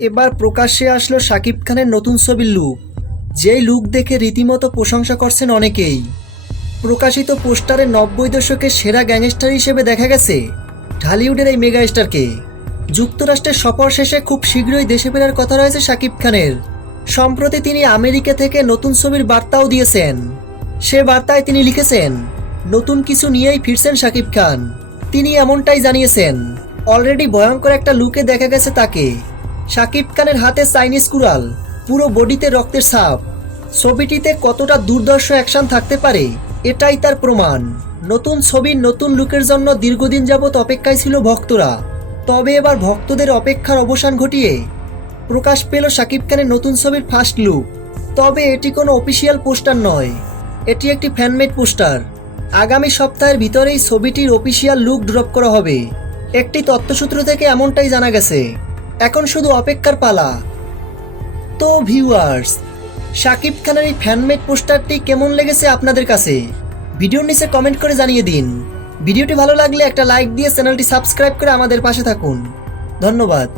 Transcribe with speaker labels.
Speaker 1: এবার প্রকাশ্যে আসলো শাকিব খানের নতুন ছবির লুক যেই লুক দেখে রীতিমতো প্রশংসা করছেন অনেকেই। প্রকাশিত পোস্টারে নব্বই দশকের সেরা গ্যাংস্টার হিসেবে দেখা গেছে ঢালিউডের এই মেগা স্টারকে যুক্তরাষ্ট্রের সফর শেষে খুব শীঘ্রই দেশে ফেরার কথা রয়েছে শাকিব খানের। সম্প্রতি তিনি আমেরিকা থেকে নতুন ছবির বার্তাও দিয়েছেন। সে বার্তায় তিনি লিখেছেন, নতুন কিছু নিয়েই ফিরছেন শাকিব খান। তিনি এমনটাই জানিয়েছেন। অলরেডি ভয়ঙ্কর একটা লুকে দেখা গেছে তাকে। শাকিব খানের হাতে চাইনিজ কুড়াল, পুরো বডিতে রক্তের ছাপ। ছবিটিতে কতটা দুর্দর্শ অ্যাকশন থাকতে পারে, এটাই তার প্রমাণ। নতুন ছবির নতুন লুকের জন্য দীর্ঘদিন যাবৎ অপেক্ষায় ছিল ভক্তরা। তবে এবার ভক্তদের অপেক্ষার অবসান ঘটিয়ে প্রকাশ পেল শাকিব খানের নতুন ছবির ফার্স্ট লুক। তবে এটি কোনো অফিসিয়াল পোস্টার নয়, এটি একটি ফ্যানমেড পোস্টার। আগামী সপ্তাহের ভিতরেই ছবিটির অফিসিয়াল লুক ড্রপ করা হবে। একটি তথ্যসূত্র থেকে এমনটাই জানা গেছে। এখন শুধু অপেক্ষার পালা। তো ভিউয়ার্স শাকিব খানের এই ফ্যানমেড পোস্টারটি কেমন লেগেছে আপনাদের কাছে? ভিডিওর নিচে কমেন্ট করে জানিয়ে দিন। ভিডিওটি ভালো লাগলে একটা লাইক দিয়ে চ্যানেলটি সাবস্ক্রাইব করে আমাদের পাশে থাকুন। ধন্যবাদ।